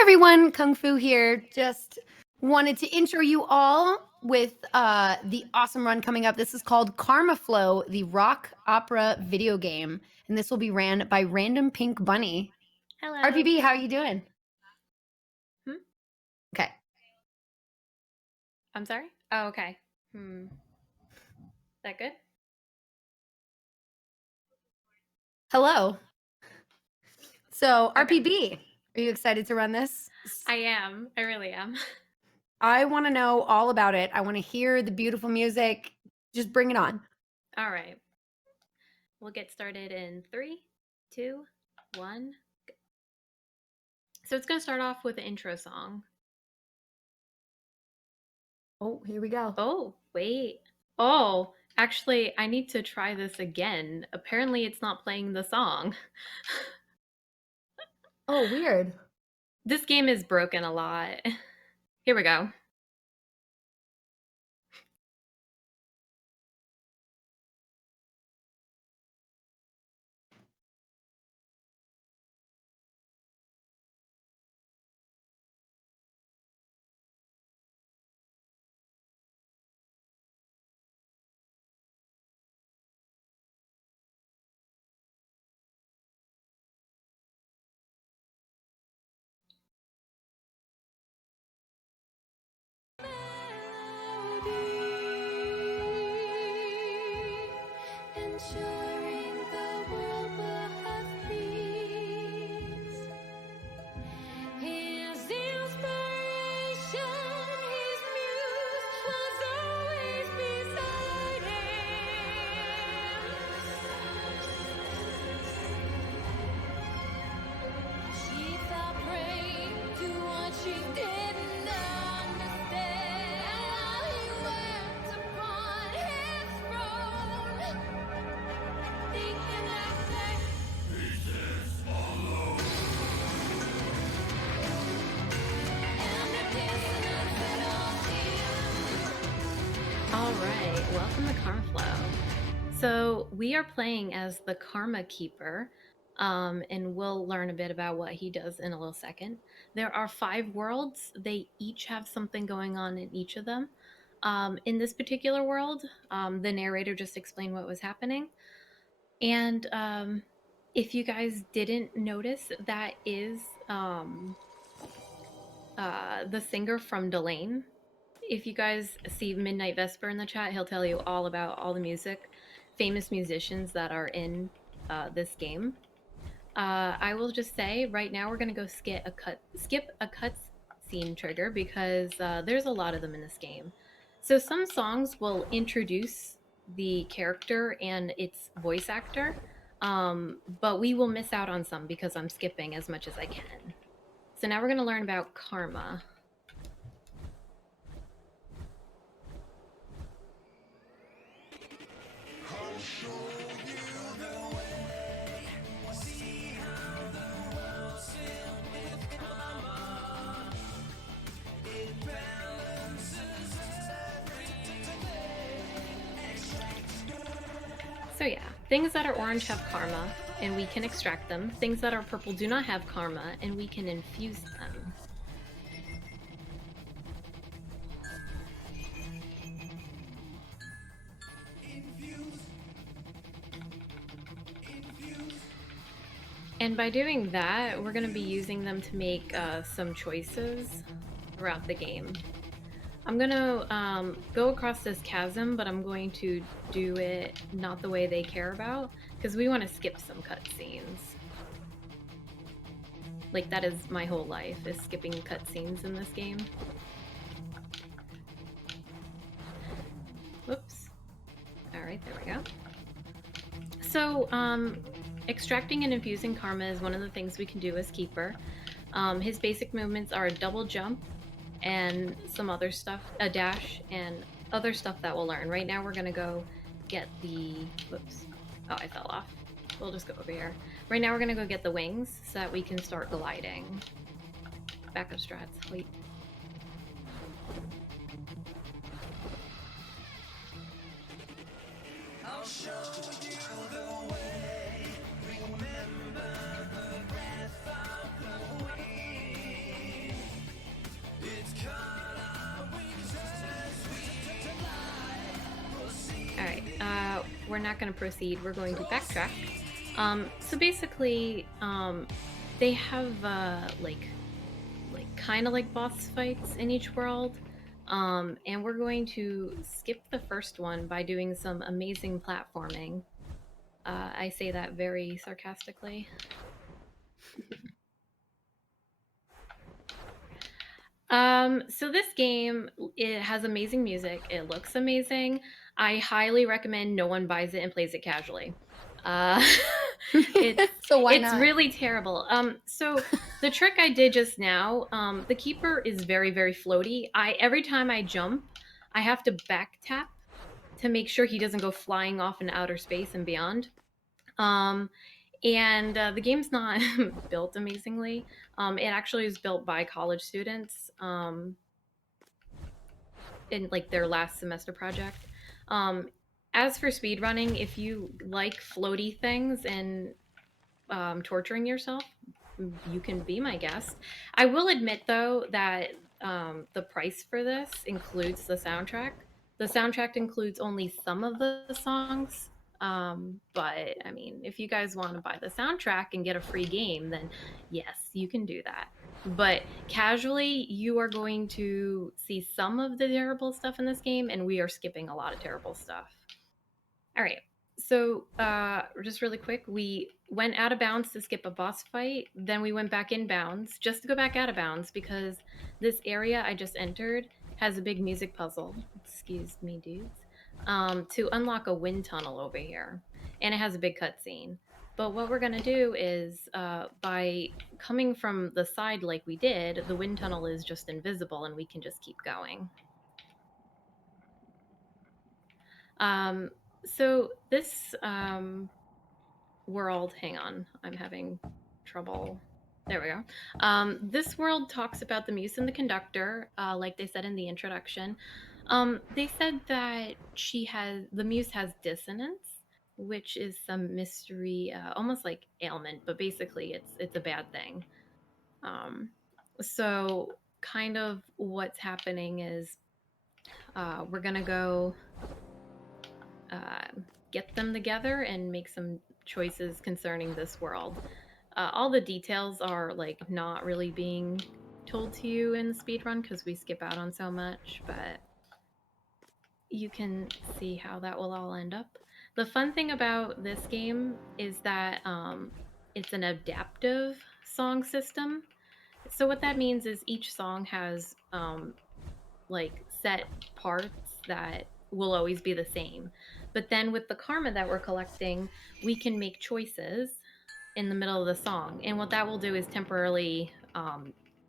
Everyone, Kung Fu here. Just wanted to intro you all with the awesome run coming up. This is called Karmaflow, the rock opera video game, and this will be ran by RandomPinkBunny. Hello. RPB, how are you doing? Okay. I'm sorry? Oh, okay. That good? Hello. So, Okay. RPB, are you excited to run this? I am. I really am. I want to know all about it. I want to hear the beautiful music. Just bring it on. All right. We'll get started in 3, 2, 1. Go. So it's going to start off with an intro song. Oh, here we go. Oh, wait. Oh, actually, I need to try this again. Apparently, it's not playing the song. Oh, weird. This game is broken a lot. Here we go. All right, welcome to Karmaflow. So we are playing as the Karma Keeper, and we'll learn a bit about what he does in a little second. There are 5 worlds. They each have something going on in each of them. In this particular world, the narrator just explained what was happening. And if you guys didn't notice, that is the singer from Delane. If you guys see Midnight Vesper in the chat, he'll tell you all about all the music, famous musicians that are in this game. I will just say right now we're gonna go skip a cut scene trigger because there's a lot of them in this game. So some songs will introduce the character and its voice actor, but we will miss out on some because I'm skipping as much as I can. So now we're gonna learn about Karma. So yeah, things that are orange have karma, and we can extract them. Things that are purple do not have karma, and we can infuse them. And by doing that, we're going to be using them to make some choices throughout the game. I'm going to go across this chasm, but I'm going to do it not the way they care about, because we want to skip some cutscenes. Like, that is my whole life, is skipping cutscenes in this game. Whoops. Alright, there we go. So, extracting and infusing karma is one of the things we can do as Keeper. His basic movements are a double jump and some other stuff, a dash, and other stuff that we'll learn. Right now we're gonna go get the, whoops, oh, I fell off. We'll just go over here. Right now we're gonna go get the wings so that we can start gliding. Backup strats, wait. I'll show you the way. Remember the breath of the wind. we're not going to proceed. We're going to backtrack. So basically, they have like kind of like boss fights in each world. And we're going to skip the first one by doing some amazing platforming. I say that very sarcastically. So this game, it has amazing music. It looks amazing. I highly recommend no one buys it and plays it casually. Uh, So why it's not? really terrible. So the trick I did just now, the keeper is very, very floaty. Every time I jump, I have to back tap to make sure he doesn't go flying off in outer space and beyond. And the game's not built amazingly. It actually is built by college students in like their last semester project. As for speedrunning, if you like floaty things and torturing yourself, you can be my guest. I will admit though that the price for this includes the soundtrack. The soundtrack includes only some of the songs. But I mean, if you guys want to buy the soundtrack and get a free game, then yes, you can do that. But casually, you are going to see some of the terrible stuff in this game, and we are skipping a lot of terrible stuff. All right. So, just really quick, we went out of bounds to skip a boss fight. Then we went back in bounds just to go back out of bounds because this area I just entered has a big music puzzle. Excuse me, dudes. To unlock a wind tunnel over here, and it has a big cutscene. But what we're gonna do is, by coming from the side like we did, the wind tunnel is just invisible, and we can just keep going. Um, so this world, hang on, I'm having trouble. There we go. This world talks about the muse and the conductor, like they said in the introduction. They said that the muse has dissonance, which is some mystery, almost like ailment, but basically it's a bad thing. Um, so kind of what's happening is we're gonna go uh, get them together and make some choices concerning this world. All the details are like not really being told to you in the speedrun because we skip out on so much, but you can see how that will all end up. The fun thing about this game is that it's an adaptive song system. So what that means is each song has like set parts that will always be the same. But then with the karma that we're collecting, we can make choices in the middle of the song. And what that will do is temporarily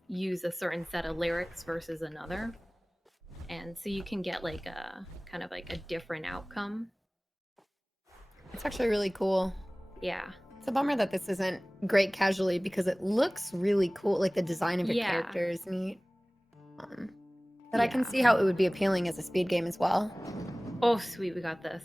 use a certain set of lyrics versus another. And so you can get like a kind of like a different outcome. It's actually really cool. Yeah. It's a bummer that this isn't great casually because it looks really cool. Like the design of your Yeah. character is neat. But I can see how it would be appealing as a speed game as well. Oh, sweet, we got this.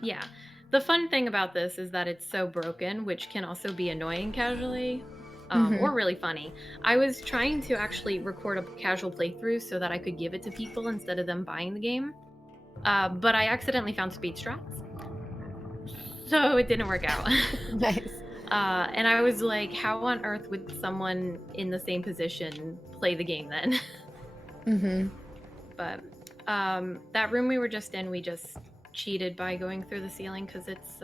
Yeah. The fun thing about this is that it's so broken, which can also be annoying casually, or really funny. I was trying to actually record a casual playthrough so that I could give it to people instead of them buying the game, but I accidentally found speed strats, so it didn't work out. Nice. And I was like, how on earth would someone in the same position play the game then? But that room we were just in, we just cheated by going through the ceiling because it's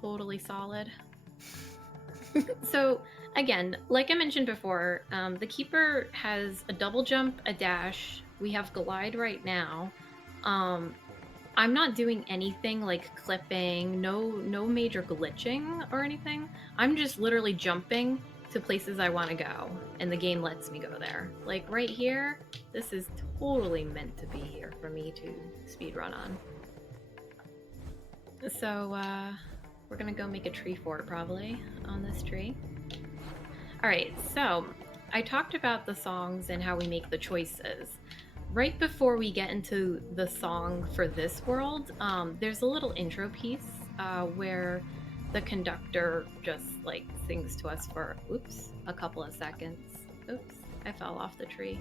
totally solid. So again, like I mentioned before, the keeper has a double jump, a dash. We have glide right now. I'm not doing anything like clipping, no major glitching or anything. I'm just literally jumping to places I want to go, and the game lets me go there. Like right here, this is totally meant to be here for me to speedrun on. So we're gonna go make a tree fort probably on this tree. All right, so I talked about the songs and how we make the choices. Right before we get into the song for this world, there's a little intro piece where the conductor just like sings to us for, a couple of seconds. Oops, I fell off the tree.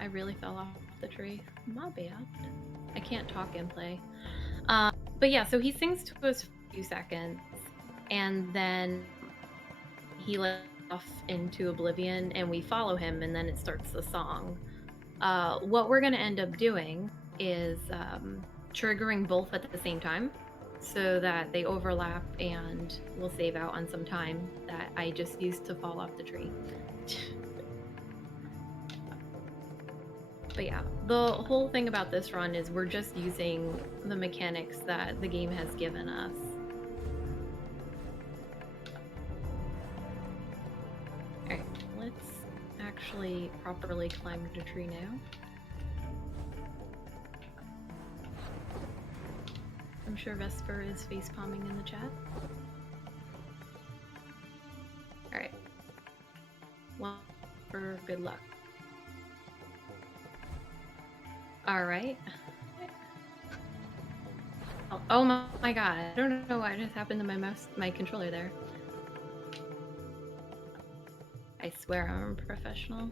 I really fell off the tree. My bad. I can't talk and play. But yeah, so he sings to us for a few seconds, and then he lets off into oblivion, and we follow him, and then it starts the song. What we're going to end up doing is triggering both at the same time, so that they overlap, and we'll save out on some time that I just used to fall off the tree. But yeah, the whole thing about this run is we're just using the mechanics that the game has given us. Alright, let's actually properly climb the tree now. I'm sure Vesper is facepalming in the chat. Alright. Well, for good luck. Alright. Oh my god, I don't know what just happened to my mouse, my controller there. I swear I'm a professional.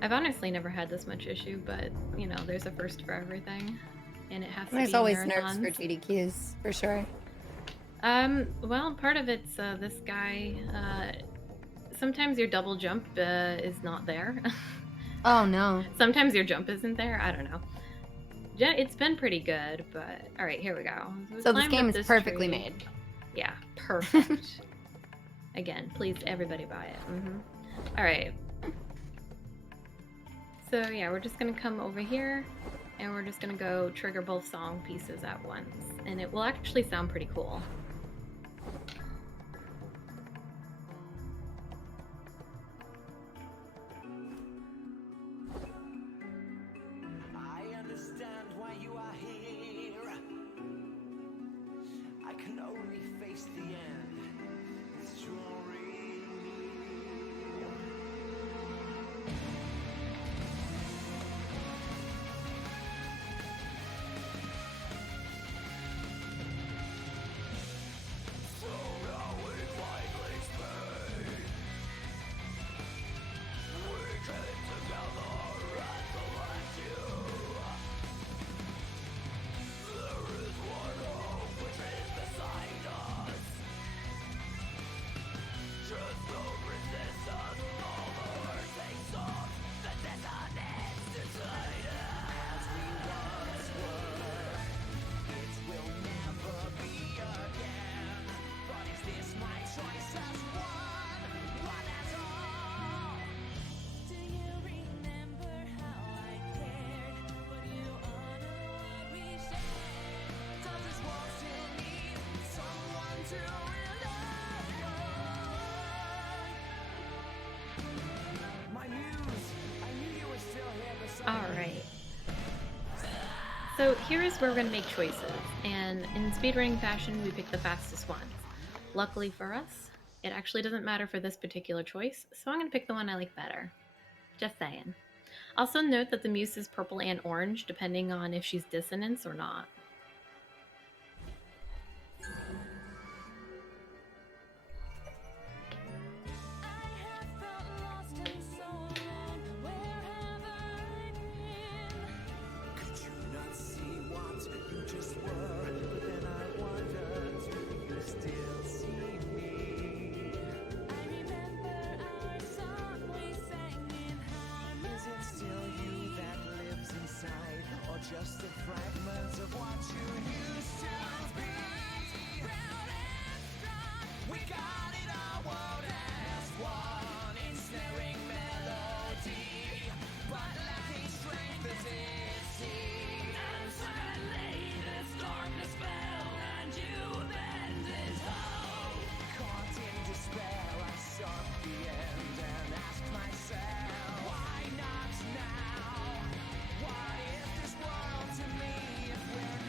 I've honestly never had this much issue, but you know, there's a first for everything, and it has to be There's always marathons. nerfs for GDQs, for sure. Well, part of it's this guy. Sometimes your double jump is not there. Oh no. Sometimes your jump isn't there. I don't know. It's been pretty good, but all right, here we go. So this game is perfectly made. Yeah, perfect. Again, please, everybody buy it. All right. So yeah, we're just gonna come over here, and we're just gonna go trigger both song pieces at once, and it will actually sound pretty cool. I understand why you are here. I can only face the end. It's drawing near. So now we finally speak. We came together at the last you. There is one hope which is beside us. Just don't resist us. All the words they saw, the dissonance inside us. As we once were, it will never be again. But is this my choice as one at all? Do you remember how I cared? But you honor what we shared. Does this world still need someone to rely on? My muse, I knew you were still here beside me. All right. So here is where we're going to make choices, and in speedrunning fashion, we pick the fastest ones. Luckily for us, it actually doesn't matter for this particular choice, so I'm going to pick the one I like better. Just saying. Also note that the muse is purple and orange, depending on if she's dissonance or not. I have felt lost and so alone. Where have I been? Could you not see what you just were? But then I wonder, do you still see me? I remember our song we sang in harmony. Is it still you that lives inside, or just a fragment of what you used to be? Proud and strong, we got it all, world as one, ensnaring melody, but lacking strength as it seemed. And suddenly this darkness fell, and you abandoned hope. Caught in despair, I sought the end and asked myself, why not now? What is this world to me if we're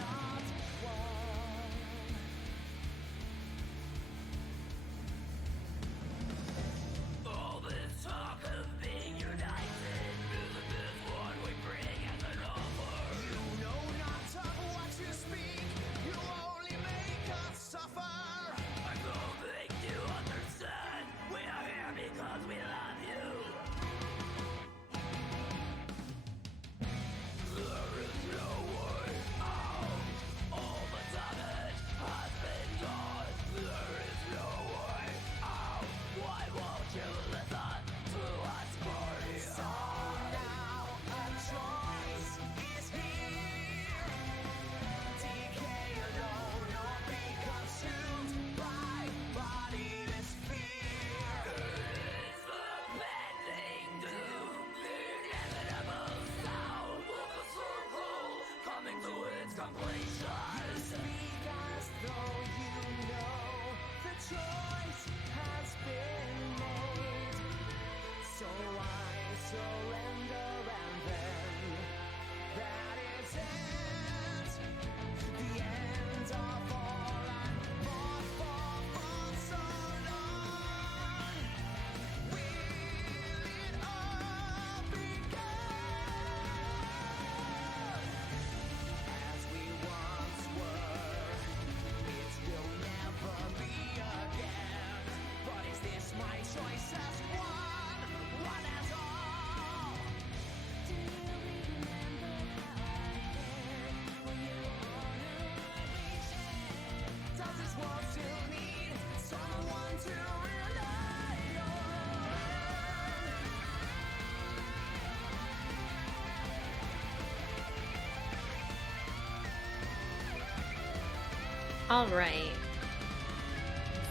All right.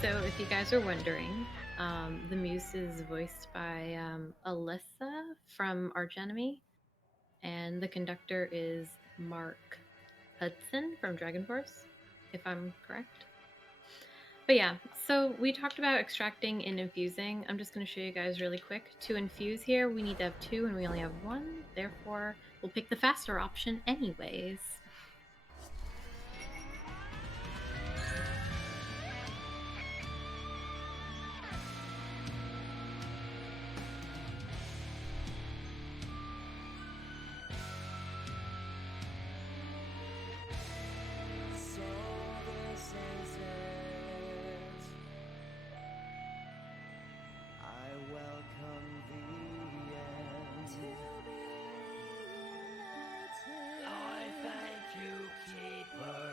So, if you guys are wondering, the Muse is voiced by Alyssa from Arch Enemy, and the conductor is Mark Hudson from Dragon Force, if I'm correct. But yeah, so we talked about extracting and infusing. I'm just going to show you guys really quick. To infuse here, we need to have 2 and we only have 1. Therefore, we'll pick the faster option anyways. So this is it. I welcome the end. I thank you, keeper.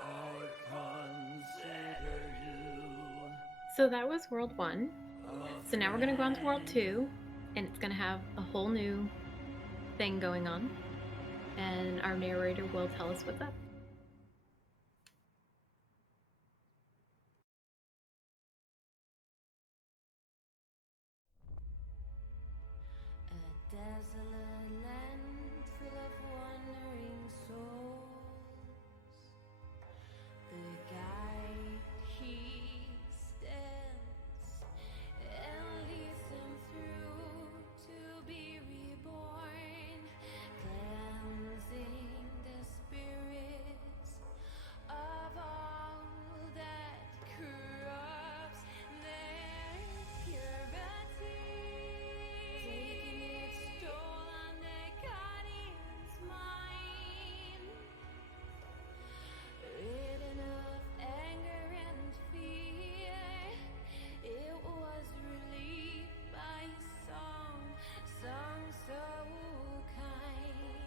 I consider you. So that was World 1. So now we're going to go on to World 2, and it's going to have a whole new thing going on. And our narrator will tell us what's up. A desolate land full of wandering souls. The guide, he stands and leads them through to be reborn, cleansing the spirits of all that corrupts their purity, taking its toll on their guardian's mind, ridden of anger and fear. It was relieved by a song so kind.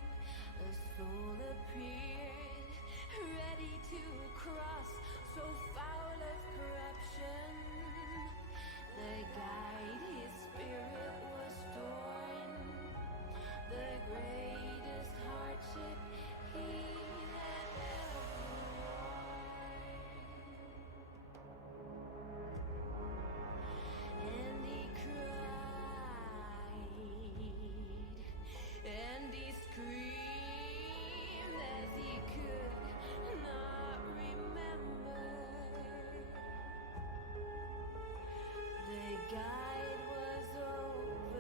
A soul appeared, ready to cross, so foul of corruption. The guide, his spirit was torn. The greatest hardship he had ever worn. And he cried, and he screamed as he could not remember. The guide was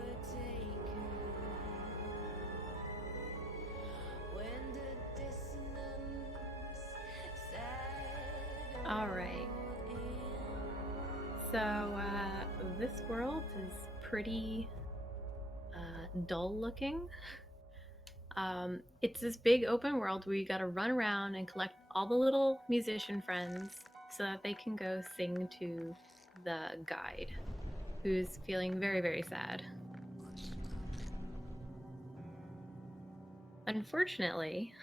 overtaken when the dissonance settled All right. in. So this world is pretty dull looking. It's this big open world where you gotta run around and collect all the little musician friends so that they can go sing to the guide, who's feeling very, very sad. Unfortunately,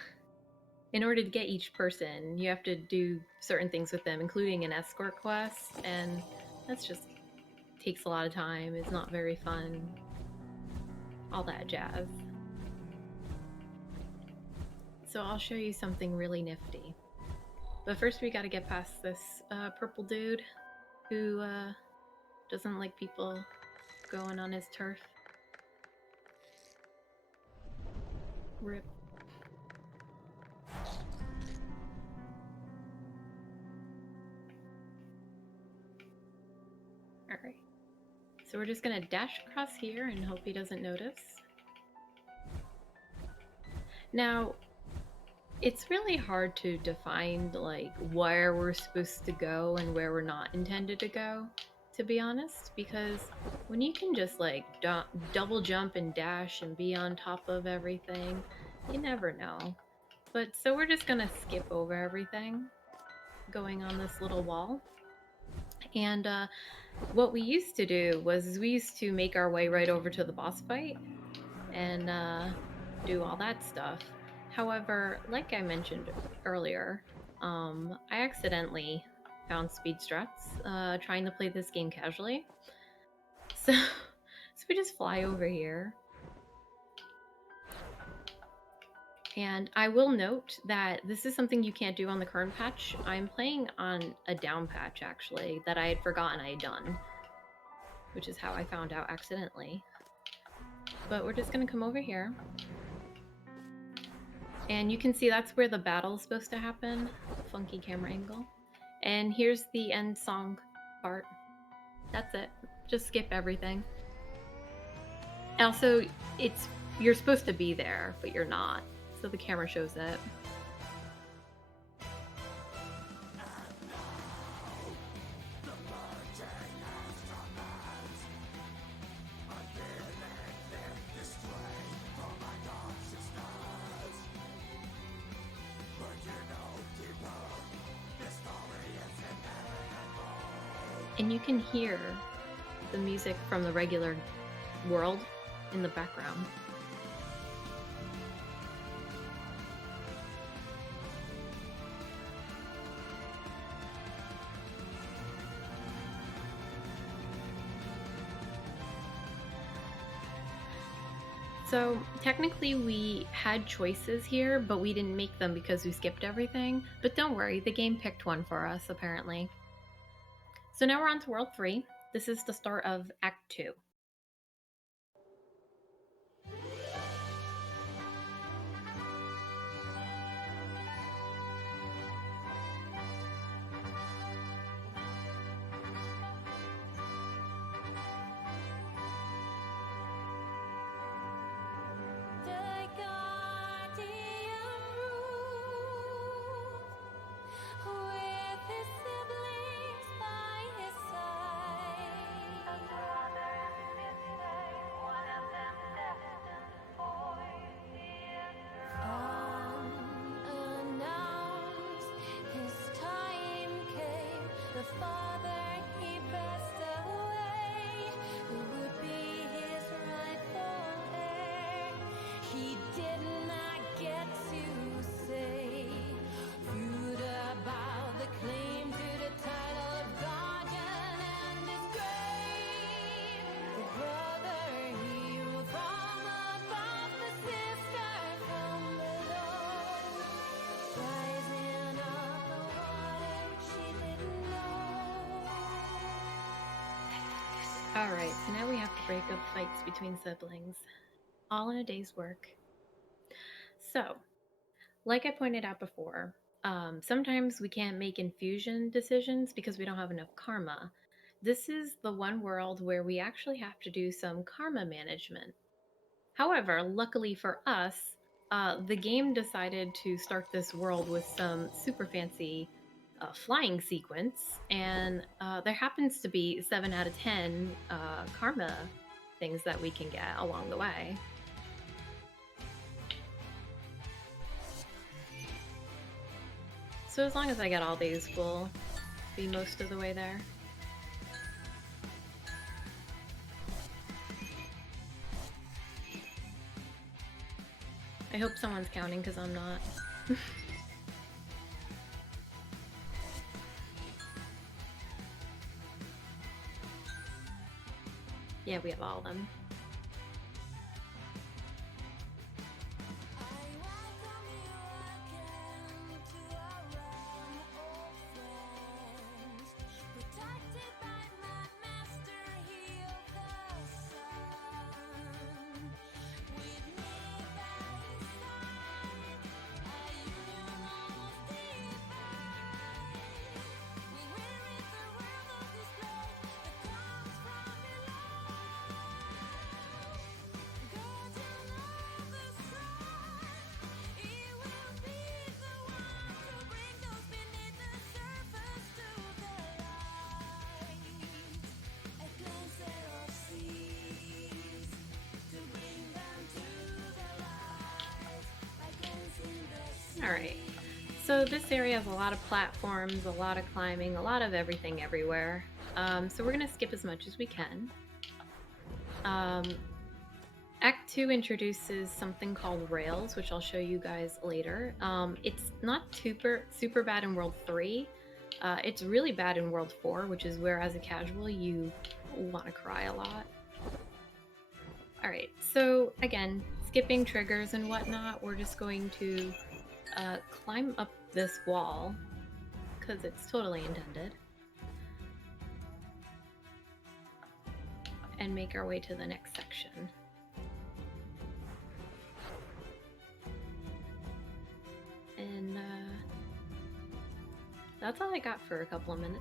in order to get each person, you have to do certain things with them, including an escort quest, and that's just takes a lot of time, it's not very fun, all that jazz. So I'll show you something really nifty. But first we gotta get past this purple dude who doesn't like people going on his turf. Rip. Alright. So we're just gonna dash across here and hope he doesn't notice. Now, it's really hard to define like where we're supposed to go and where we're not intended to go, to be honest, because when you can just like double jump and dash and be on top of everything, you never know. But so we're just gonna skip over everything going on this little wall. And what we used to do was we used to make our way right over to the boss fight and do all that stuff. However, like I mentioned earlier, I accidentally found speed struts trying to play this game casually. So we just fly over here. And I will note that this is something you can't do on the current patch. I'm playing on a down patch, actually, that I had forgotten I had done, which is how I found out accidentally. But we're just going to come over here. And you can see that's where the battle's supposed to happen. Funky camera angle. And here's the end song part. That's it. Just skip everything. Also, you're supposed to be there, but you're not. So the camera shows it. And you can hear the music from the regular world in the background. So technically we had choices here, but we didn't make them because we skipped everything. But don't worry, the game picked one for us, apparently. So now we're on to World 3. This is the start of Act 2. The guardian rules with his siblings by his side. A brother and sister, one of them destined for the unannounced, his time came. The father he passed away. Who would be his rightful heir? He did not get to say. Feud about the claim to the title of guardian and his grave. The brother he ruled from above, the sister from below. Rising up the water she didn't know. Alright, so now we have to break up fights between siblings. All in a day's work. So, like I pointed out before, sometimes we can't make infusion decisions because we don't have enough karma. This is the one world where we actually have to do some karma management. However, luckily for us, the game decided to start this world with some super fancy flying sequence, and there happens to be 7 out of 10 karma things that we can get along the way. So as long as I get all these, we'll be most of the way there. I hope someone's counting because I'm not. Yeah, we have all of them. I welcome you again to our realm, old friends. Protected by my master, heal the sun. With me by his side, a union almost divine. We will rid the world of this plague that comes from below. Guardian of the sun, he will be the one to bring those beneath the surface to the light. A cleanser of seas to bring them to the light. By cleansing the sea. Alright, so this area has a lot of platforms, a lot of climbing, a lot of everything everywhere. So we're going to skip as much as we can. Act 2 introduces something called rails, which I'll show you guys later. It's not super bad in World 3. It's really bad in World 4, which is where as a casual you want to cry a lot. Alright, so again, skipping triggers and whatnot, we're just going to climb up this wall, because it's totally intended, and make our way to the next section. And that's all I got for a couple of minutes.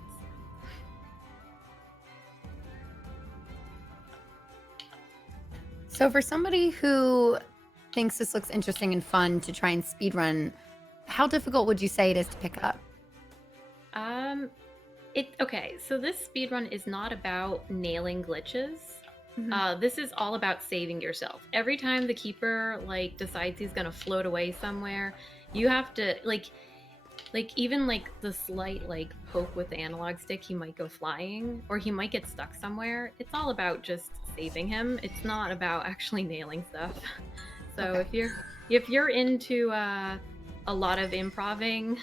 So for somebody who thinks this looks interesting and fun to try and speedrun, how difficult would you say it is to pick up? Okay, so this speedrun is not about nailing glitches. Mhm. This is all about saving yourself. Every time the keeper like decides he's gonna float away somewhere, you have to like even like the slight like poke with the analog stick, he might go flying or he might get stuck somewhere. It's all about just saving him. It's not about actually nailing stuff. So Okay. if you're into a lot of improving,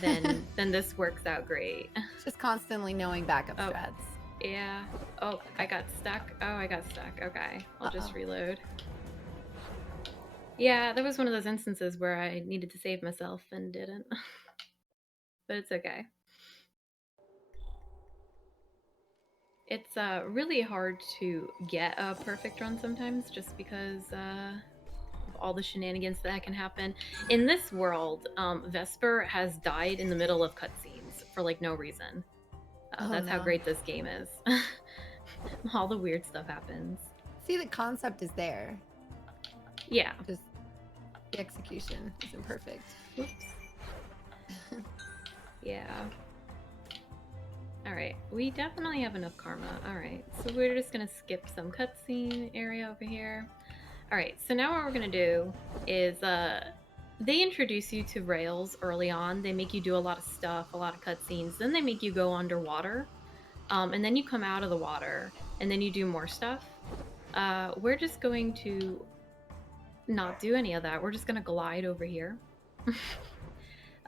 then this works out great. Just constantly knowing backup Oh. strats. Yeah. Oh, I got stuck. Oh, I got stuck. Okay, I'll just Uh-oh. reload. Yeah, that was one of those instances where I needed to save myself and didn't. But it's okay. It's really hard to get a perfect run sometimes just because of all the shenanigans that can happen. In this world, Vesper has died in the middle of cutscenes for like no reason. Oh, That's how no. great this game is. All the weird stuff happens. See, the concept is there. Yeah. Just the execution isn't perfect. Whoops. Yeah. Alright, we definitely have enough karma. Alright, so we're just gonna skip some cutscene area over here. Alright, so now what we're gonna do is, they introduce you to rails early on. They make you do a lot of stuff, a lot of cutscenes. Then they make you go underwater. And then you come out of the water, and then you do more stuff. We're just going to not do any of that. We're just gonna glide over here.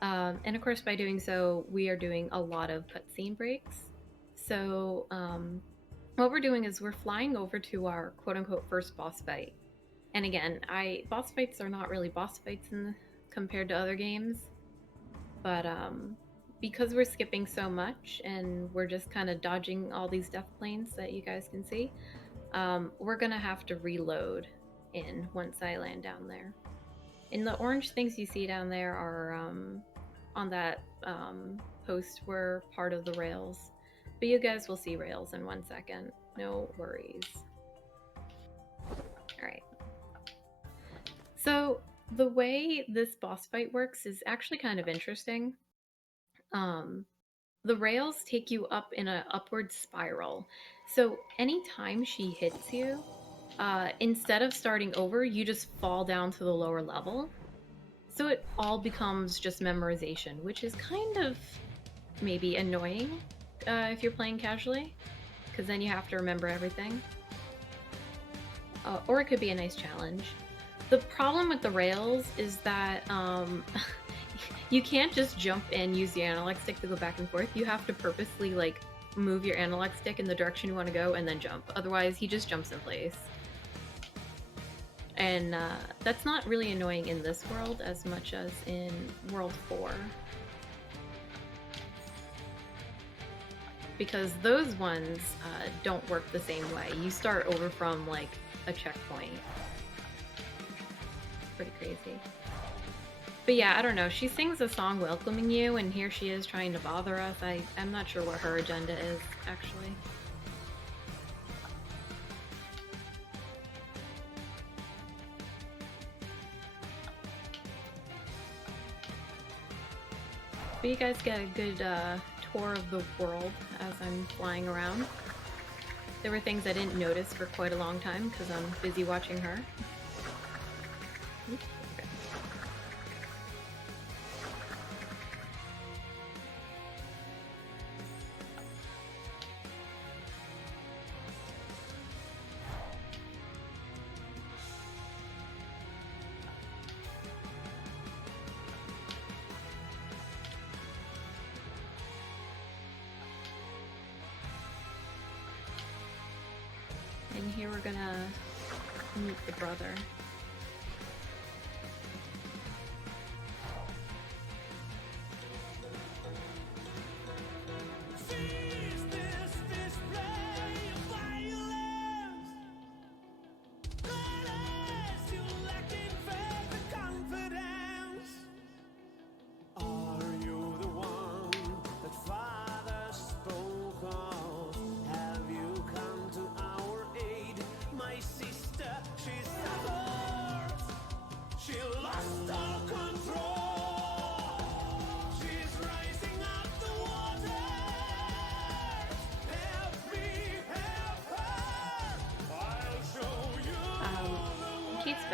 And of course, by doing so, we are doing a lot of cutscene breaks. So what we're doing is we're flying over to our quote-unquote first boss fight. And again, boss fights are not really boss fights compared to other games. But because we're skipping so much and we're just kind of dodging all these death planes that you guys can see, we're going to have to reload in once I land down there. And the orange things you see down there are on that post were part of the rails. But you guys will see rails in 1 second. No worries. Alright. So the way this boss fight works is actually kind of interesting. The rails take you up in an upward spiral. So anytime she hits you, instead of starting over, you just fall down to the lower level. So it all becomes just memorization, which is kind of maybe annoying if you're playing casually, because then you have to remember everything. Or it could be a nice challenge. The problem with the rails is that you can't just jump and use the analog stick to go back and forth. You have to purposely like move your analog stick in the direction you want to go and then jump. Otherwise, he just jumps in place. And that's not really annoying in this world as much as in World 4. Because those ones don't work the same way. You start over from like a checkpoint. Pretty crazy. But yeah, I don't know. She sings a song welcoming you, and here she is trying to bother us. I'm not sure what her agenda is, actually. But you guys get a good tour of the world as I'm flying around. There were things I didn't notice for quite a long time because I'm busy watching her. Oops, okay. And here we're gonna meet the brother.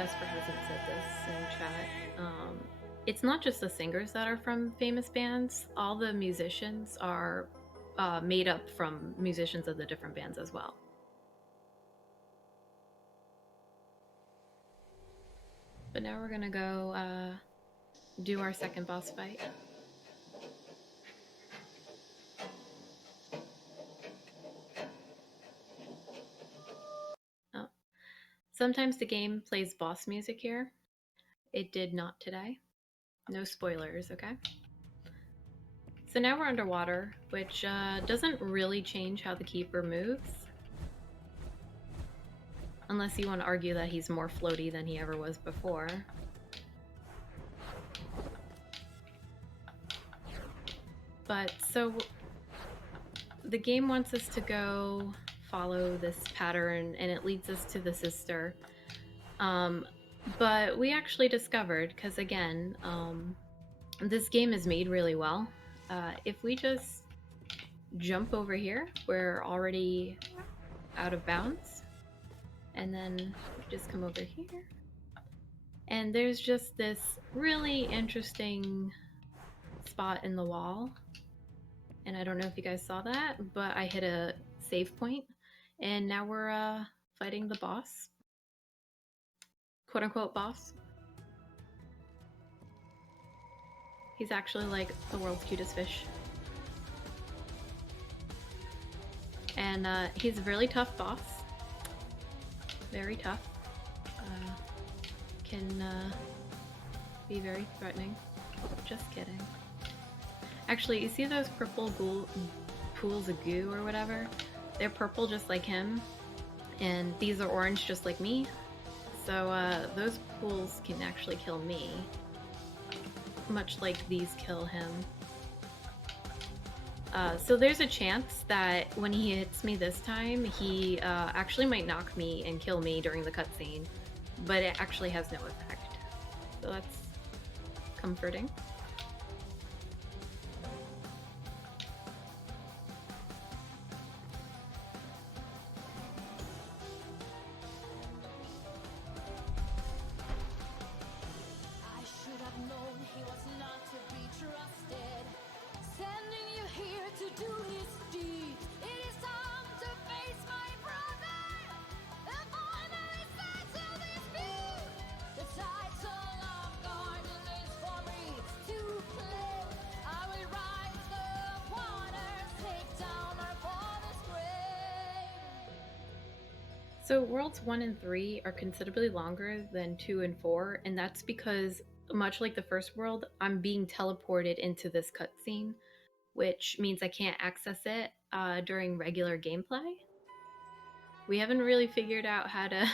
Vesper hasn't said this in chat. It's not just the singers that are from famous bands. All the musicians are made up from musicians of the different bands as well. But now we're gonna go do our second boss fight. Oh. Sometimes the game plays boss music here. It did not today. No spoilers, okay? So now we're underwater, which doesn't really change how the keeper moves. Unless you want to argue that he's more floaty than he ever was before. But so the game wants us to go follow this pattern, and it leads us to the sister. But we actually discovered, because again, this game is made really well. If we just jump over here, we're already out of bounds. And then just come over here. And there's just this really interesting spot in the wall. And I don't know if you guys saw that, but I hit a save point. And now we're fighting the boss. Quote unquote boss. He's actually like the world's cutest fish. And he's a really tough boss. Very tough. Can be very threatening. Just kidding. Actually, you see those purple pools of goo or whatever? They're purple just like him. And these are orange just like me. So those pools can actually kill me. Much like these kill him. So there's a chance that when he hits me this time, he actually might knock me and kill me during the cutscene, but it actually has no effect. So that's comforting. I should have known he was not to be trusted. Sending you here to do his deed. It is time to face my brother and finally settle this feud. The title of garden is for me to play. I will rise the waters, take down our father's grave. So worlds 1 and 3 are considerably longer than 2 and 4, and that's because, much like the first world, I'm being teleported into this cutscene, which means I can't access it during regular gameplay. We haven't really figured out how to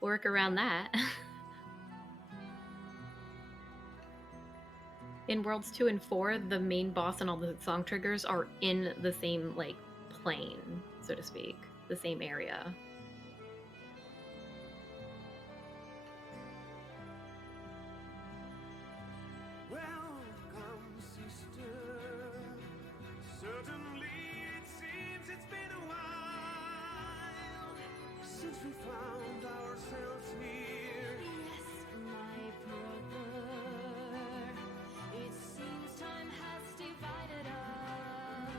work around that. In worlds 2 and 4, the main boss and all the song triggers are in the same, like, plane, so to speak, the same area. Welcome, sister. Certainly it seems it's been a while since we found ourselves here. Yes, my brother. It seems time has divided us.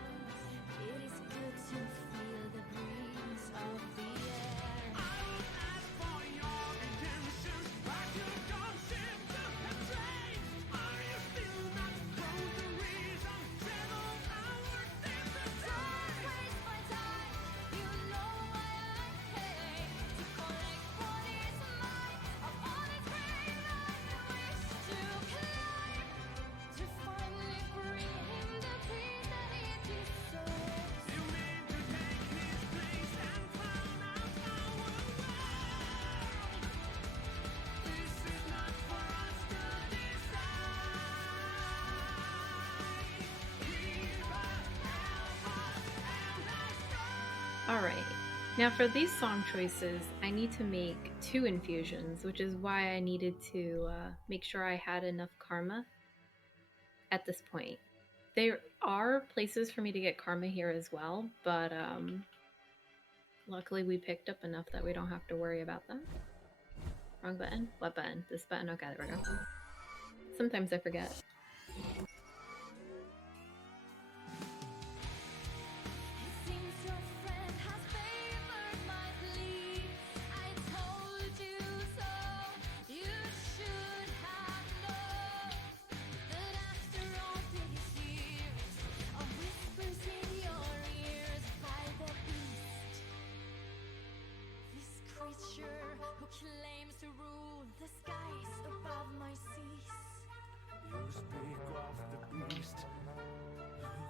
It is good to feel the breeze of the air. I won't ask for your redemption, but you don't seem to have changed. Are you still not prone to reason? 7 hours in the Don't day. waste my time. You know why I came to collect what is mine. Upon its grave I wish to climb, to finally bring him the peace that he deserves. You mean to take his place and crown out our world? This is not for us to decide. Alright, now for these song choices, I need to make 2 infusions, which is why I needed to make sure I had enough karma at this point. There are places for me to get karma here as well, but luckily we picked up enough that we don't have to worry about them. Wrong button? What button? This button? Okay, there we go. Sometimes I forget. It seems your friend has favored my plea. I told you so. You should have known that after all these years of whispers in your ears by the beast, this creature who claims to rule the skies above my seas. You speak of the beast. Look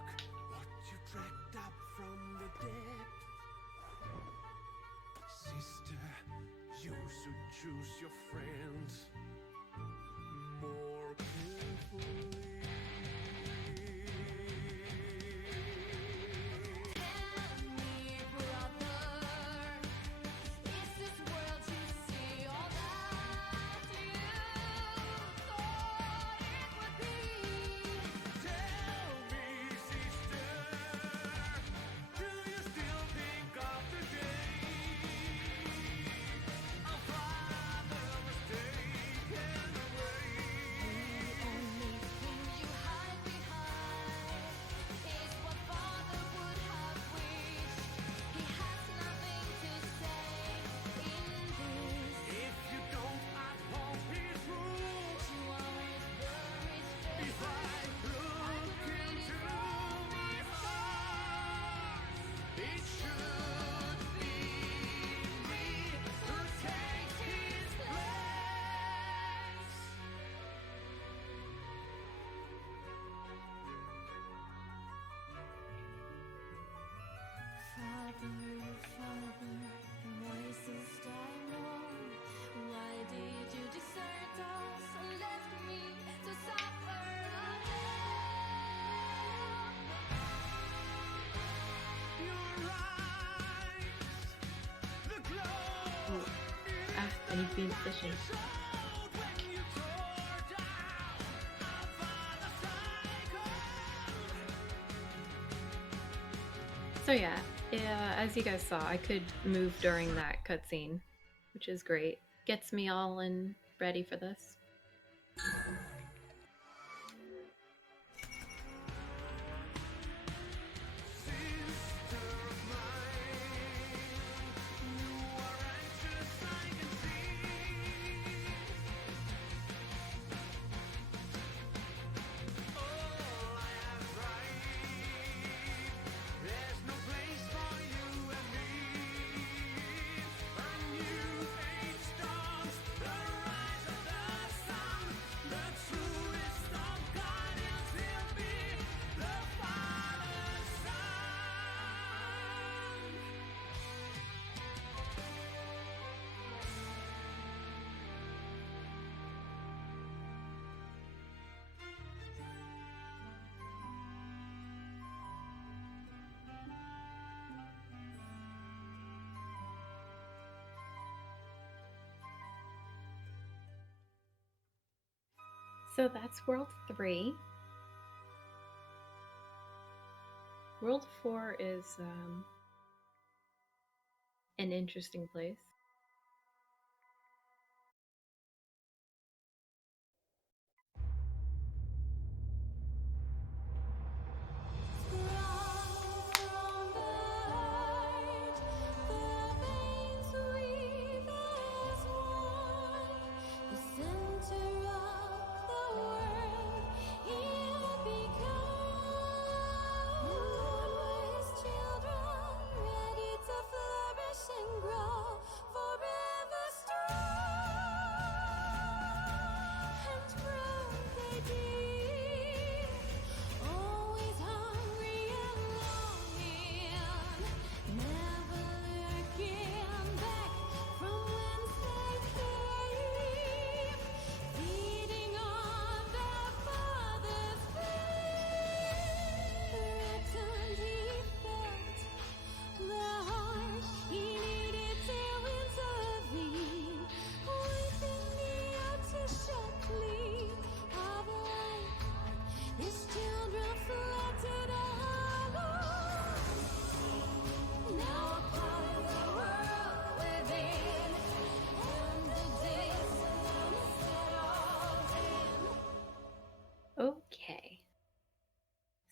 what you dragged up from the dead. Sister, you should choose your friends more carefully. Tell me, brother, is this world you see all that you thought it would be? Tell me, sister, do you still think of the day our father was taken away? The only thing you hide behind is what father would have wished. He has nothing to say in this. If you don't uphold his rules, You always bury his face. if I look into his heart, it should be me who takes his place. Father, Father, wisest I know, why did you desert us and left me to suffer alone? Your eyes, the glow Ah, I need to be in position. showed when you tore down our father's icon. So yeah, as you guys saw, I could move during that cutscene, which is great. Gets me all in ready for this. Sister of mine, you are anxious, I can see. All I have right, there's no place for you and me. A new age dawns, the rise of the sun. The truest of guardians will be the Father's son. So that's World 3. World 4 is an interesting place. Sprung from the heart, the veins weave as one. The center of the world, he'll become. His children ready to flourish and grow.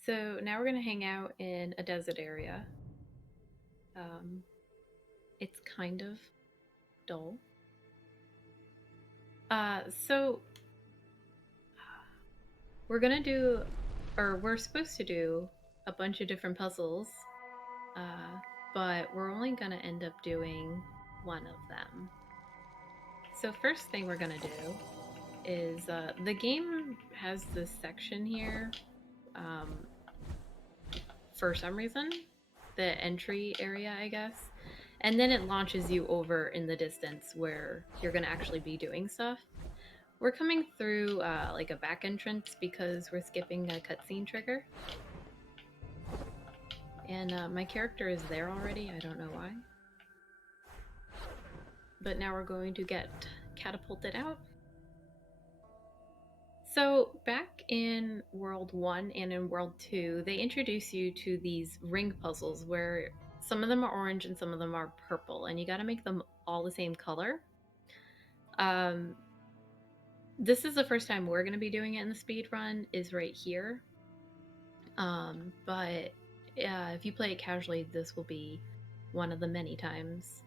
So now we're gonna hang out in a desert area. It's kind of dull. So we're gonna do, or we're supposed to do, a bunch of different puzzles, but we're only gonna end up doing one of them. So first thing we're gonna do is the game has this section here for some reason, the entry area, I guess, and then it launches you over in the distance where you're gonna actually be doing stuff. We're coming through like a back entrance because we're skipping a cutscene trigger. And my character is there already, I don't know why. But now we're going to get catapulted out. So back in World 1 and in World 2, they introduce you to these ring puzzles where some of them are orange and some of them are purple, and you gotta make them all the same color. This is the first time we're gonna be doing it in the speed run, is right here. But if you play it casually, this will be one of the many times.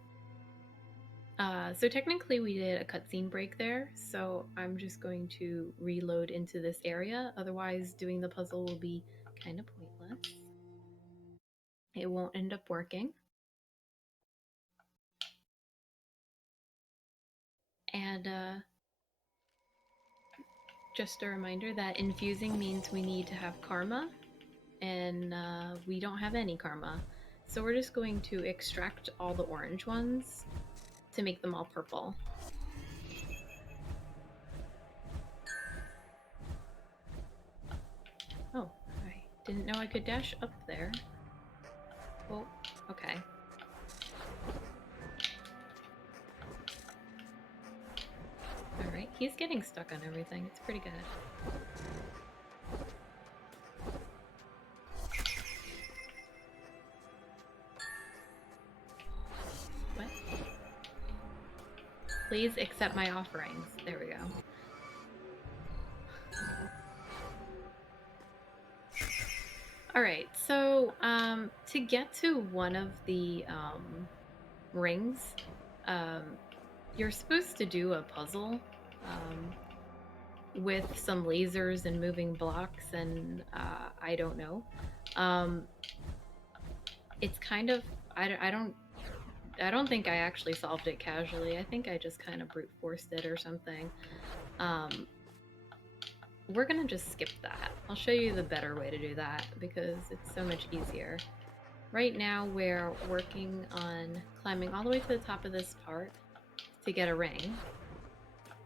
So technically we did a cutscene break there, so I'm just going to reload into this area, otherwise doing the puzzle will be kind of pointless. It won't end up working. And just a reminder that infusing means we need to have karma, and we don't have any karma. So we're just going to extract all the orange ones to make them all purple. Oh, I didn't know I could dash up there. Oh, okay. Alright, he's getting stuck on everything. It's pretty good. What? Please accept my offerings. There we go. Alright, so to get to one of the rings, you're supposed to do a puzzle with some lasers and moving blocks, and I don't know. It's kind of, I don't think I actually solved it casually. I think I just kind of brute forced it or something. We're gonna just skip that. I'll show you the better way to do that because it's so much easier. Right now we're working on climbing all the way to the top of this part to get a ring.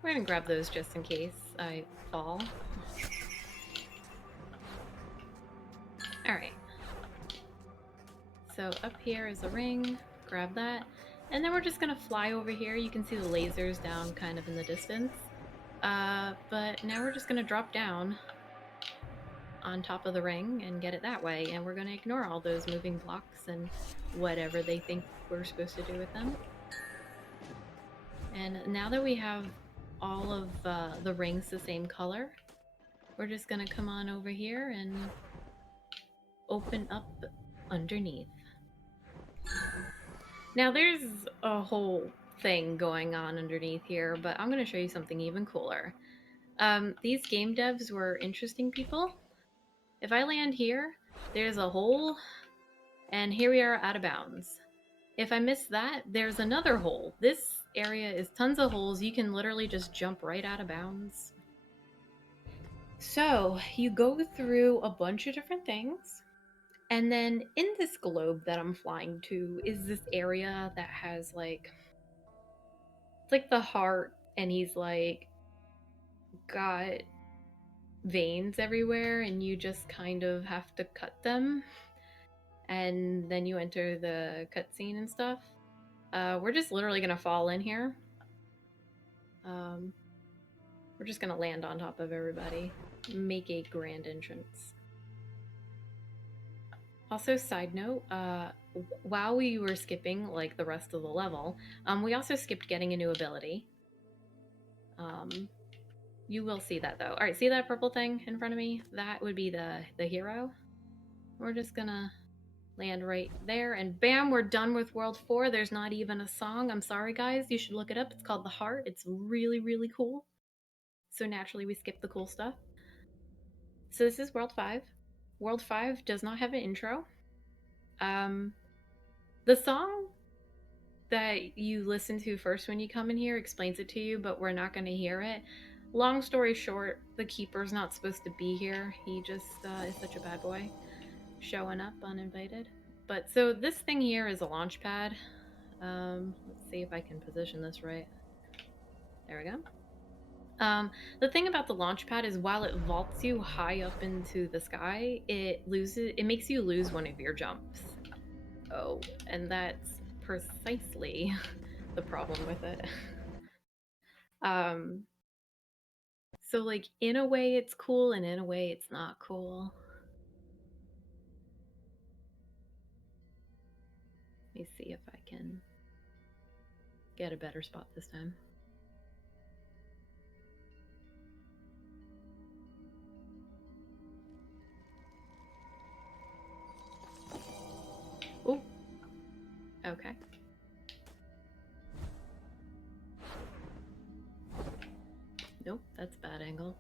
We're gonna grab those just in case I fall. Alright. So up here is a ring, grab that, and then we're just gonna fly over here. You can see the lasers down kind of in the distance. But now we're just gonna drop down on top of the ring and get it that way, and we're gonna ignore all those moving blocks and whatever they think we're supposed to do with them. And now that we have all of the rings the same color, we're just gonna come on over here and open up underneath. Now there's a whole thing going on underneath here, but I'm gonna show you something even cooler. These game devs were interesting people. If I land here, there's a hole, and here we are out of bounds. If I miss that, there's another hole. This area is tons of holes. You can literally just jump right out of bounds. So you go through a bunch of different things, and then in this globe that I'm flying to is this area that has like, it's like the heart, and he's like got veins everywhere, and you just kind of have to cut them, and then you enter the cutscene and stuff. We're just literally gonna fall in here. We're just gonna land on top of everybody, make a grand entrance. Also, side note, while we were skipping like the rest of the level, we also skipped getting a new ability. You will see that though. All right, see that purple thing in front of me? That would be the hero. We're just gonna land right there, and bam, we're done with World 4. There's not even a song. I'm sorry, guys. You should look it up. It's called The Heart. It's really, really cool. So naturally, we skip the cool stuff. So this is World 5. World 5 does not have an intro. The song that you listen to first when you come in here explains it to you, but we're not going to hear it. Long story short, the keeper's not supposed to be here. He just is such a bad boy, showing up uninvited. But so this thing here is a launch pad. Let's see if I can position this right. There we go. The thing about the launch pad is while it vaults you high up into the sky, it makes you lose one of your jumps. Oh, and that's precisely the problem with it. So like in a way it's cool and in a way it's not cool. Let me see if I can get a better spot this time. Oh, okay. Nope, that's a bad angle.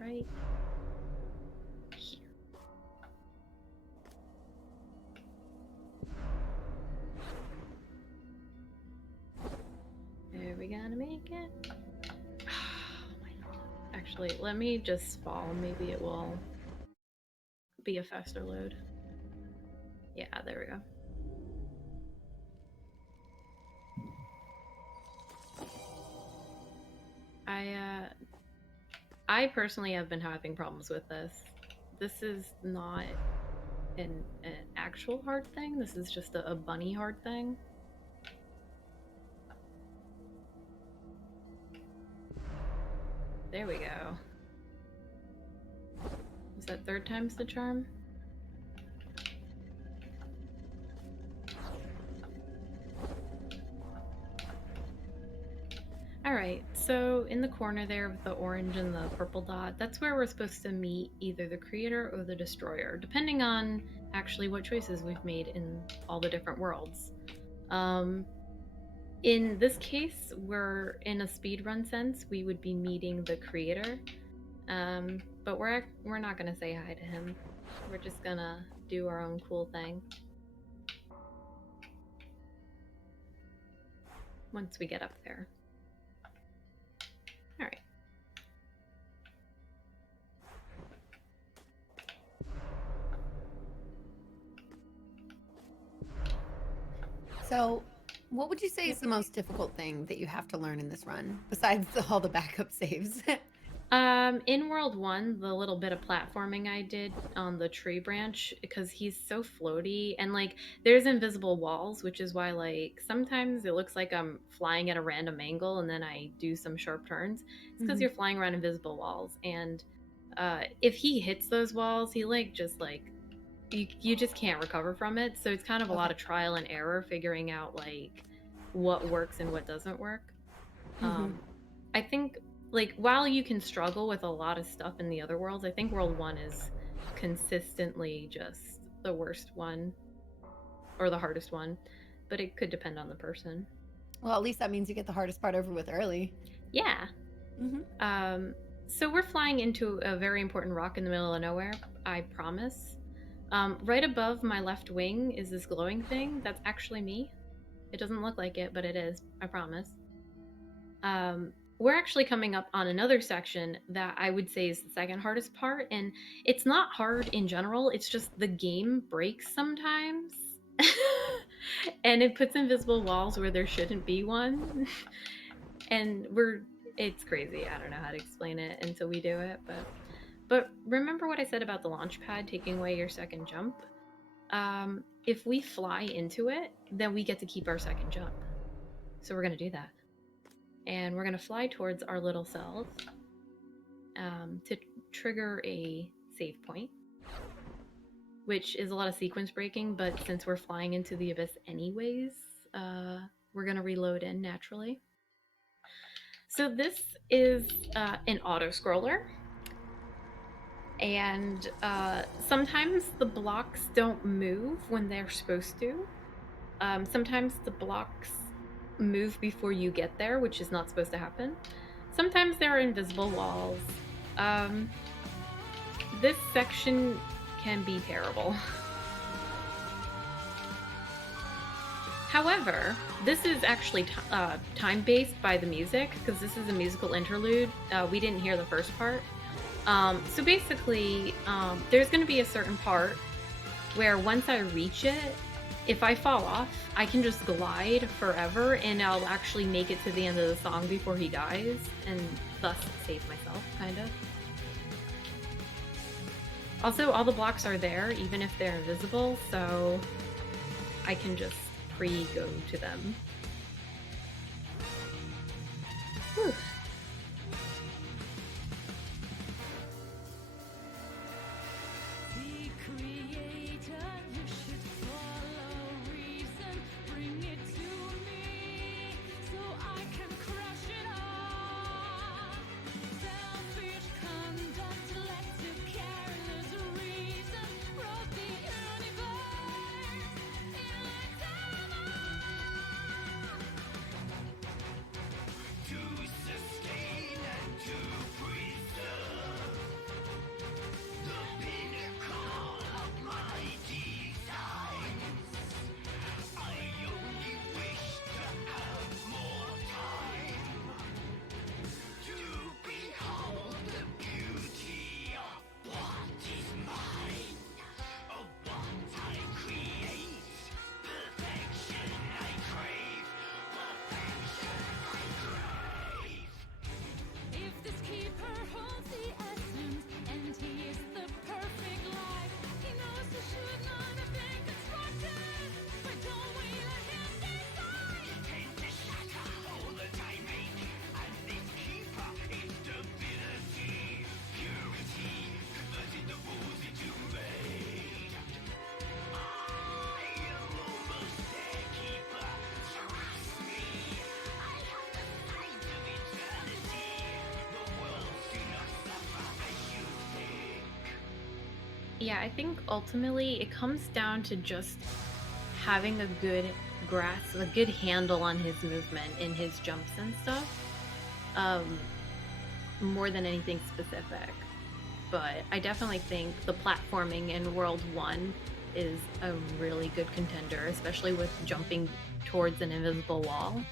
Right here. Are we gonna make it? Actually, let me just fall. Maybe it will be a faster load. Yeah, there we go. I personally have been having problems with this. This is not an actual hard thing. This is just a bunny hard thing. There we go. Is that third time's the charm? Alright, so in the corner there with the orange and the purple dot, that's where we're supposed to meet either the creator or the destroyer, depending on actually what choices we've made in all the different worlds. In this case, we're in a speedrun sense, we would be meeting the creator, but we're not gonna say hi to him. We're just gonna do our own cool thing once we get up there. All right. So, what would you say is the most difficult thing that you have to learn in this run, besides all the backup saves? In World 1, the little bit of platforming I did on the tree branch, because he's so floaty, and like there's invisible walls, which is why like sometimes it looks like I'm flying at a random angle and then I do some sharp turns. It's because you're flying around invisible walls, and if he hits those walls, he like just like you just can't recover from it. So it's kind of a lot of trial and error figuring out like what works and what doesn't work. I think like while you can struggle with a lot of stuff in the other worlds, I think World 1 is consistently just the worst one or the hardest one, but it could depend on the person. Well, at least that means you get the hardest part over with early. Yeah. So we're flying into a very important rock in the middle of nowhere, I promise. Right above my left wing is this glowing thing. That's actually me. It doesn't look like it, but it is, I promise. We're actually coming up on another section that I would say is the second hardest part, and it's not hard in general, it's just the game breaks sometimes. And it puts invisible walls where there shouldn't be one. And it's crazy. I don't know how to explain it until we do it, but remember what I said about the launch pad taking away your second jump? If we fly into it, then we get to keep our second jump. So we're gonna do that. And we're going to fly towards our little cells to trigger a save point, which is a lot of sequence breaking, but since we're flying into the abyss anyways, we're going to reload in naturally. So this is an auto-scroller. And sometimes the blocks don't move when they're supposed to. Sometimes the blocks move before you get there, which is not supposed to happen. Sometimes there are invisible walls. This section can be terrible. However, this is actually time-based by the music, because this is a musical interlude. We didn't hear the first part. So basically, there's going to be a certain part where once I reach it, if I fall off, I can just glide forever, and I'll actually make it to the end of the song before he dies, and thus save myself, kind of. Also, all the blocks are there, even if they're invisible, so I can just pre-go to them. Whew. The creator, you should follow reason. Bring it to me so I can crush it all. Selfish conduct led to careless reason. Wrote the universe in like To sustain and to preserve the pinnacle of my designs. I only wish to have more time to behold the beauty of what is mine, of what I create. Perfection I crave, perfection I crave. if this keeper holds the essence, and he is the perfect life, he knows he should not have been constructed. But don't we let him decide? Tend to shatter all that I make, and this keeper is divinity, purity, converting the rules into made. I am almost there, keeper. Trust me. I have the sight of eternity. The world do not suffer as you think. Yeah, I think ultimately it comes down to just having a good grasp, a good handle on his movement in his jumps and stuff, more than anything specific. But I definitely think the platforming in World 1 is a really good contender, especially with jumping towards an invisible wall.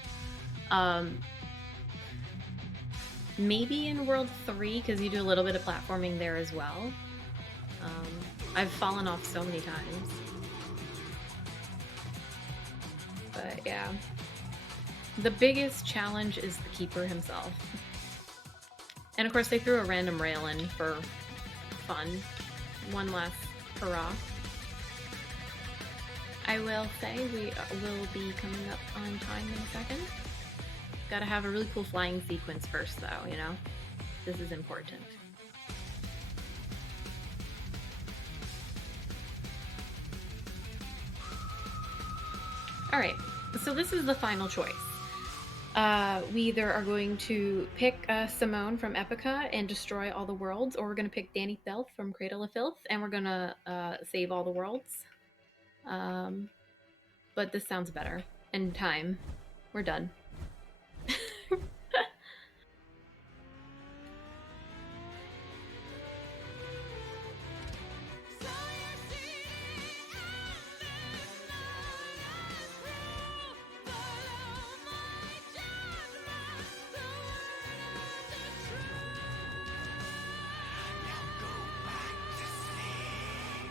Maybe in World 3, because you do a little bit of platforming there as well. I've fallen off so many times. But yeah. The biggest challenge is the keeper himself. And of course they threw a random rail in for fun. One last hurrah. I will say we will be coming up on time in a second. Gotta have a really cool flying sequence first though, you know? This is important. Alright, so this is the final choice. We either are going to pick Simone from Epica and destroy all the worlds, or we're going to pick Danny Filth from Cradle of Filth and we're going to save all the worlds. But this sounds better. And time. We're done. So you're sitting on this mountain, follow my judgment, the word of the truth. Now go back to sleep.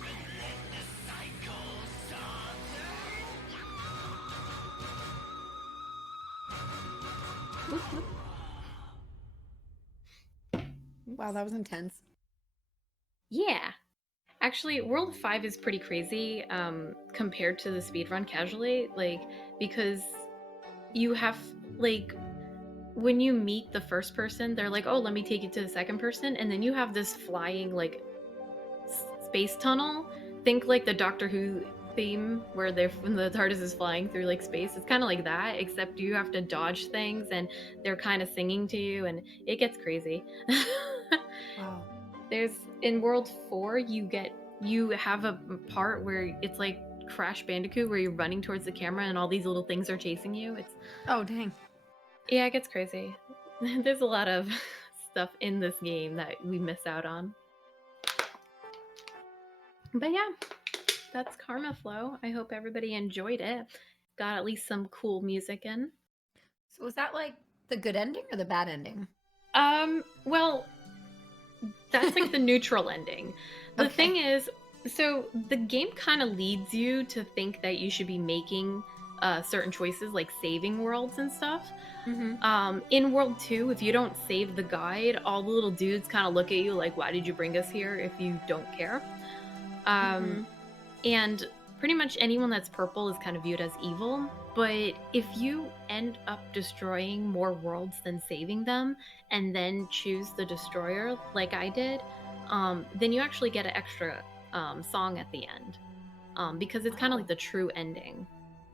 And let the cycle start. Wow, that was intense. Yeah. Actually, World 5 is pretty crazy compared to the speedrun casually, like, because you have, like, when you meet the first person, they're like, oh, let me take you to the second person, and then you have this flying, like, space tunnel. Think like the Doctor Who theme where when the TARDIS is flying through, like, space. It's kind of like that, except you have to dodge things, and they're kind of singing to you, and it gets crazy. Wow. There's in World 4, you have a part where it's like Crash Bandicoot, where you're running towards the camera and all these little things are chasing you. Oh, dang. Yeah, it gets crazy. There's a lot of stuff in this game that we miss out on. But yeah, that's Karmaflow. I hope everybody enjoyed it. Got at least some cool music in. So was that like the good ending or the bad ending? Well, that's like the neutral ending. The Okay. thing is, so the game kind of leads you to think that you should be making certain choices, like saving worlds and stuff. Mm-hmm. In World 2, if you don't save the guide, all the little dudes kind of look at you like, why did you bring us here if you don't care? Mm-hmm. And pretty much anyone that's purple is kind of viewed as evil. But if you end up destroying more worlds than saving them, and then choose the destroyer, like I did, then you actually get an extra song at the end, because it's kind of Wow. like the true ending.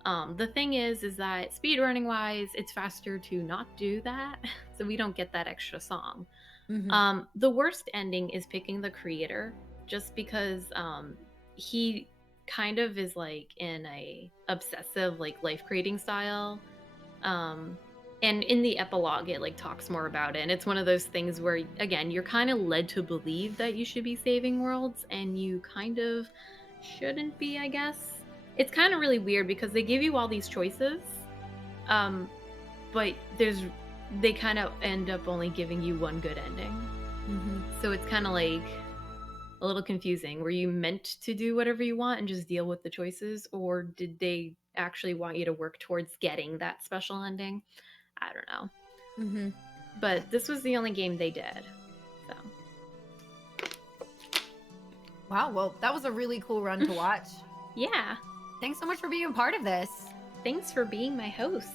The thing is that speedrunning wise, it's faster to not do that, so we don't get that extra song. Mm-hmm. The worst ending is picking the creator, just because he kind of is like in a obsessive like life creating style. Um, and in the epilogue, it like talks more about it, and it's one of those things where again you're kind of led to believe that you should be saving worlds, and you kind of shouldn't be, I guess. It's kind of really weird because they give you all these choices, but they kind of end up only giving you one good ending. Mm-hmm. So it's kind of like a little confusing. Were you meant to do whatever you want and just deal with the choices, or did they actually want you to work towards getting that special ending? I don't know. Mm-hmm. But this was the only game they did. So Wow. Well, that was a really cool run to watch. yeah. Thanks so much for being a part of this. Thanks for being my host.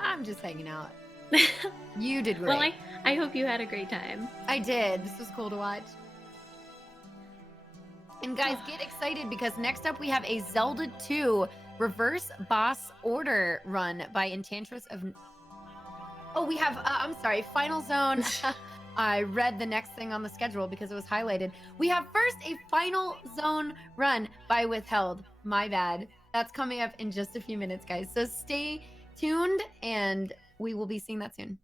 I'm just hanging out. You did great. Well, I hope you had a great time. I did. This was cool to watch. And guys, get excited because next up we have a Zelda 2 Reverse Boss Order run by Enchantress of... Oh, we have, I'm sorry, Final Zone. I read the next thing on the schedule because it was highlighted. We have first a Final Zone run by Withheld. My bad. That's coming up in just a few minutes, guys. So stay tuned and we will be seeing that soon.